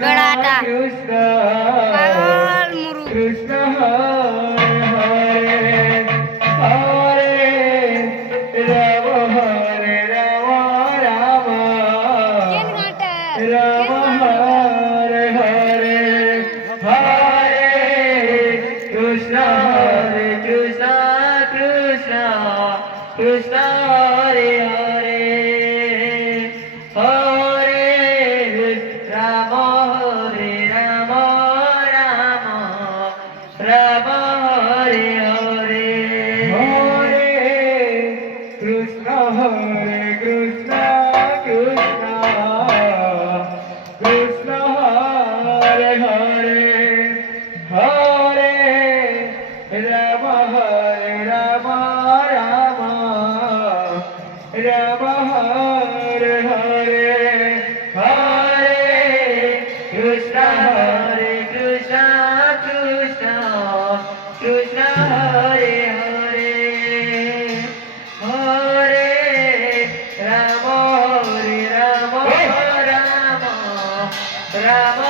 বেড়াটা পাগল মুরু কৃষ্ণ হরে হরে রাম হরে রাম রাম রাম হরে হরে হরে কৃষ্ণ কৃষ্ণ কৃষ্ণ কৃষ্ণ হরে হরে হরে রাম হরে রাম রাম রাম হরে হরে হরে কৃষ্ণ হরে কৃষ্ণ কৃষ্ণ কৃষ্ণ হরে হরে হরে রাম হরে রাম রাম রাম হরে হরে হরে কৃষ্ণ হরে কৃষ্ণ কৃষ্ণ কৃষ্ণ হরে হরে হরে রাম হরে রাম রাম রাম